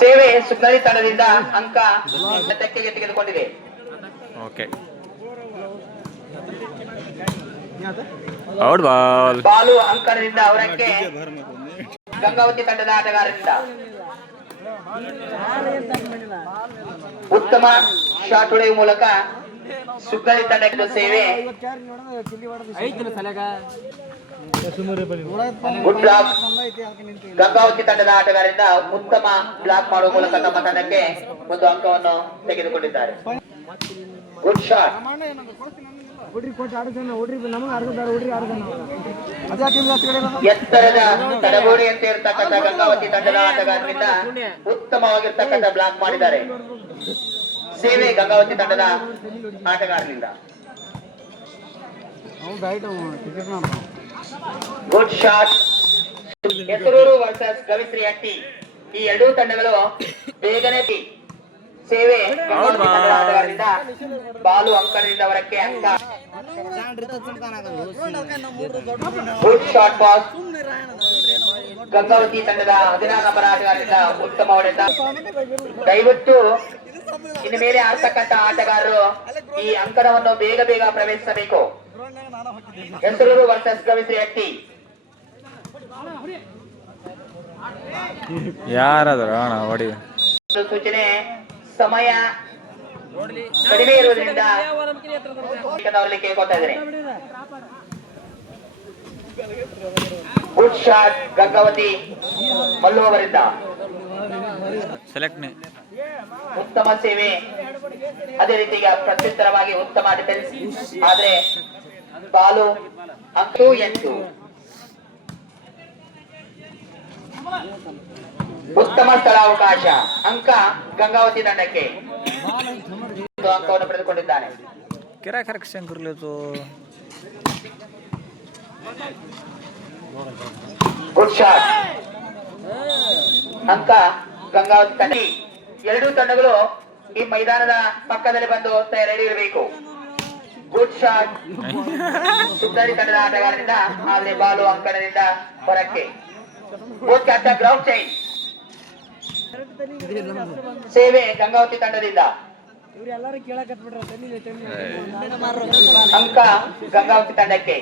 ಸೇವೆ ಸುಗ್ನರಿ ತಂಡದಿಂದ ಅಂಕ ತೆಕ್ಕೆಗೆ ತೆಗೆದುಕೊಂಡಿದೆ. Okay, out ball. ಬಾಲು ಅಂಕಣದಿಂದ ಅವರಕ್ಕೆ ಗಂಗಾವತಿ ತಂಡದ ಆಟಗಾರರಿಂದ ಉತ್ತಮ ಶಾಟ್ ಹೊಡೆಯುವ ಮೂಲಕ ಸುಗ್ನರಿ ತಂಡಕ್ಕೆ ಸೇವೆ. Good block. ಗಂಗಾವತಿ ತಂಡದ ಆಟಗಾರರಿಂದ ಉತ್ತಮ ಬ್ಲಾಕ್ ಮಾಡುವ ಮೂಲಕ ತಮ್ಮ ತಂಡಕ್ಕೆ ಒಂದು ಅಂಕವನ್ನು ತೆಗೆದುಕೊಂಡಿದ್ದಾರೆ. Good shot. ಎತ್ತರದ ತಡಗೋಡೆಯಂತೆ ಇರತಕ್ಕಂಥ ಗಂಗಾವತಿ ತಂಡದ ಆಟಗಾರರಿಂದ ಉತ್ತಮವಾಗಿರ್ತಕ್ಕಂಥ ಬ್ಲಾಕ್ ಮಾಡಿದ್ದಾರೆ. ಸೇವೆ ಗಂಗಾವತಿ ತಂಡದ ಆಟಗಾರರಿಂದ. Good shot. Hesaruru versus Gavishri Hatti, ಈ ಎರಡೂ ತಂಡಗಳು ಬೇಗನೆ. ಸೇವೆ ಗಂಗಾವತಿ ತಂಡದ ಆಟಗಾರರಿಂದ ಬಾಲು ಅಂಕಣದಿಂದ ಹೊರಕ್ಕೆ ಅಂಕ. Good shot pass. ಗಂಗಾವತಿ ತಂಡದ 16 ನಂಬರ್ ಆಟಗಾರರಿಂದ ಉತ್ತಮ ಹೊಡೆತ. ದಯವಿಟ್ಟು ಇನ್ನು ಮೇಲೆ ಆಡ್ತಕ್ಕಂಥ ಆಟಗಾರರು ಈ ಅಂಕಣವನ್ನು ಬೇಗ ಬೇಗ ಪ್ರವೇಶಿಸಬೇಕು. ಹೆಸರೂರು ವರ್ಸಸ್ ಗವಿಶ್ರೀ ಹಟ್ಟಿ. ಯಾರಾದರೂ ಹೊಡಿ. ಸೂಚನೆ, ಸಮಯ ಕಡಿಮೆ ಇರುವುದರಿಂದ ಅವರಲ್ಲಿ ಕೇಳ್ಕೊತಾ ಇದ್ದೇನೆ. ಗುಡ್ ಶಾಟ್ ಗಂಗಾವತಿ ಮಲ್ಲು ಅವರಿಂದ. ಉತ್ತಮ ಸೇವೆ, ಅದೇ ರೀತಿಗೆ ಪ್ರತ್ಯುತ್ತರವಾಗಿ ಉತ್ತಮ ಡಿಫೆನ್ಸ್. ಆದ್ರೆ ಬಾಲು ಅಂಕು 8. ಉತ್ತಮ ಸ್ಥಳಾವಕಾಶ, ಅಂಕ ಗಂಗಾವತಿ ತಂಡಕ್ಕೆ. ಅಂಕವನ್ನು ಪಡೆದುಕೊಂಡಿದ್ದಾನೆ. Good shot. ಅಂಕ ಗಂಗಾವತಿ ತಂಡ. ಎರಡೂ ತಂಡಗಳು ಈ ಮೈದಾನದ ಪಕ್ಕದಲ್ಲಿ ಬಂದು ರೆಡಿ ಇರಬೇಕು. ಗುಡ್ ಶಾಟ್ ಸುಗ್ನರಿ ತಂಡದ ಆಟಗಾರರಿಂದ. ಆದ್ರೆ ಬಾಲು ಅಂಕಣದಿಂದ ಹೊರಕ್ಕೆ. Both captain ground change. ಸೇವೆ ಗಂಗಾವತಿ ತಂಡದಿಂದ. ಅಂಕ ಗಂಗಾವತಿ ತಂಡಕ್ಕೆ.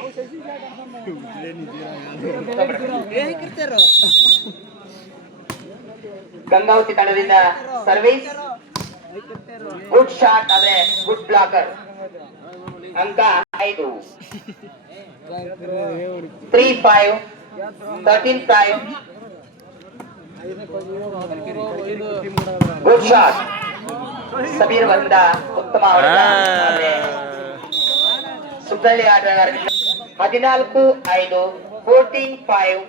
ಗಂಗಾವತಿ ತಂಡದಿಂದ ಸರ್ವಿಸ್. ಗುಡ್ ಶಾಟ್, ಆದ್ರೆ ಗುಡ್ ಬ್ಲಾಕರ್. ಅಂಕ 5. 3-5, 13-5. ಗುಡ್ ಶಾಟ್ ಸಮೀರ್ ಬಂದ ಉತ್ತಮ ಸುಗ್ನಳ್ಳಿ ಆಟಗಾರರಿಂದ 14-5, 14-5.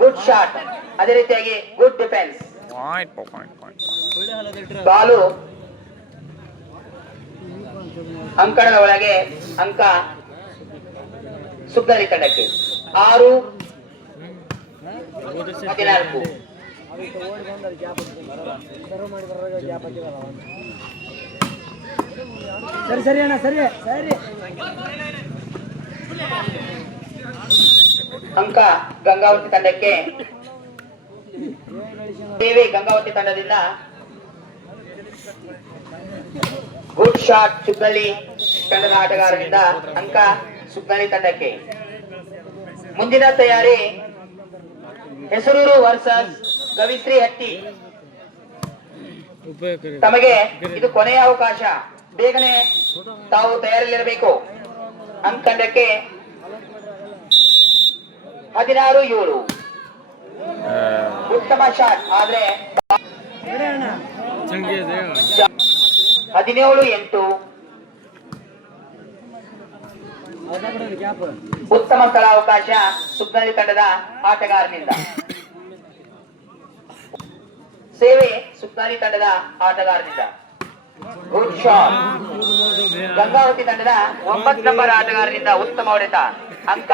ಗುಡ್ ಶಾಟ್, ಅದೇ ರೀತಿಯಾಗಿ ಗುಡ್ ಡಿಫೆನ್ಸ್. ಬಾಲು ಅಂಕಣದ ಒಳಗೆ. ಅಂಕ ಸುಗ್ನಳ್ಳಿ ತಂಡಕ್ಕೆ 6-14. ಸರಿ ಅಣ್ಣ, ಸರಿ. ಅಂಕ ಗಂಗಾವತಿ ತಂಡಕ್ಕೆ. ಸೇವೆ ಗಂಗಾವತಿ ತಂಡದಿಂದ. ಗುಡ್ ಶಾಟ್ ಸುಗ್ನಳ್ಳಿ ತಂಡದ ಆಟಗಾರರಿಂದ. ಅಂಕ ಸುಗ್ನಳ್ಳಿ ತಂಡಕ್ಕೆ. ಮುಂದಿನ ತಯಾರಿ ಹೆಸರೂರು ವರ್ಸಸ್ ಗವಿಶ್ರೀ ಹಟ್ಟಿ. ತಮಗೆ ಇದು ಕೊನೆಯ ಅವಕಾಶ, ಬೇಗನೆ ತಾವು ತಯಾರಿಯಲ್ಲಿರಬೇಕು. ಅಂಕಂಡಕ್ಕೆ 16-7. ಉತ್ತಮ ಶಾಟ್, ಆದ್ರೆ 17-8. ಉತ್ತಮ ಸ್ಥಳಾವಕಾಶ ಸುಗ್ನಳ್ಳಿ ತಂಡದ ಆಟಗಾರನಿಂದ. ಸೇವೆ ಸುಗ್ನಳ್ಳಿ ತಂಡದ ಆಟಗಾರನಿಂದ. ಗುಡ್ ಶಾಟ್ ಗಂಗಾವತಿ ತಂಡದ 9 ನಂಬರ್ ಆಟಗಾರನಿಂದ ಉತ್ತಮ ಹೊಡೆತ. ಅಂಕ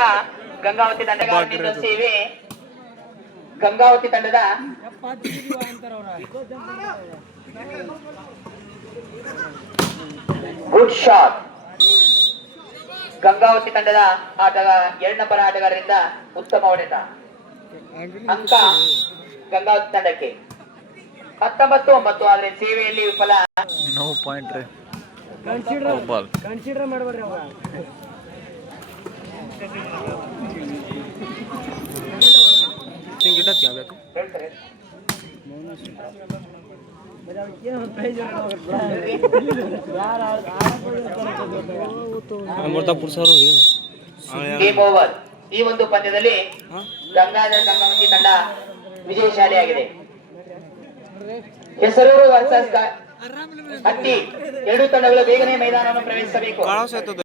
ಗಂಗಾವತಿ ತಂಡಗಾರನಿಂದ. ಸೇವೆ ಗಂಗಾವತಿ ತಂಡದ. ಗುಡ್ ಶಾಟ್ ಗಂಗಾವತಿ ತಂಡದ 2 ನಂಬರ್ ಆಟಗಾರರಿಂದ ಉತ್ತಮ ಹೊಡೆತ. ಅಂಕ ಗಂಗಾವತಿ ತಂಡಕ್ಕೆ. 19-9 ಆದ್ರೆ ಸೇವೆಯಲ್ಲಿ ವಿಫಲ. ನೋ ಪಾಯಿಂಟ್ ರೀ. ಕನ್ಸಿಡರ್ ಮಾಡಬೇಡ್ರಿ ಅವಾಗ. ಹೇಳ್ತಾರೆ ಗೇಮ್ ಓವರ್. ಈ ಒಂದು ಪಂದ್ಯದಲ್ಲಿ ಗಂಗಾವತಿ ತಂಡ ವಿಜಯಶಾಲಿಯಾಗಿದೆ. ಹೆಸರೂರು ವರ್ಸಸ್ ಹಟ್ಟಿ, ಎರಡೂ ತಂಡಗಳು ಬೇಗನೆ ಮೈದಾನವನ್ನು ಪ್ರವೇಶಿಸಬೇಕು.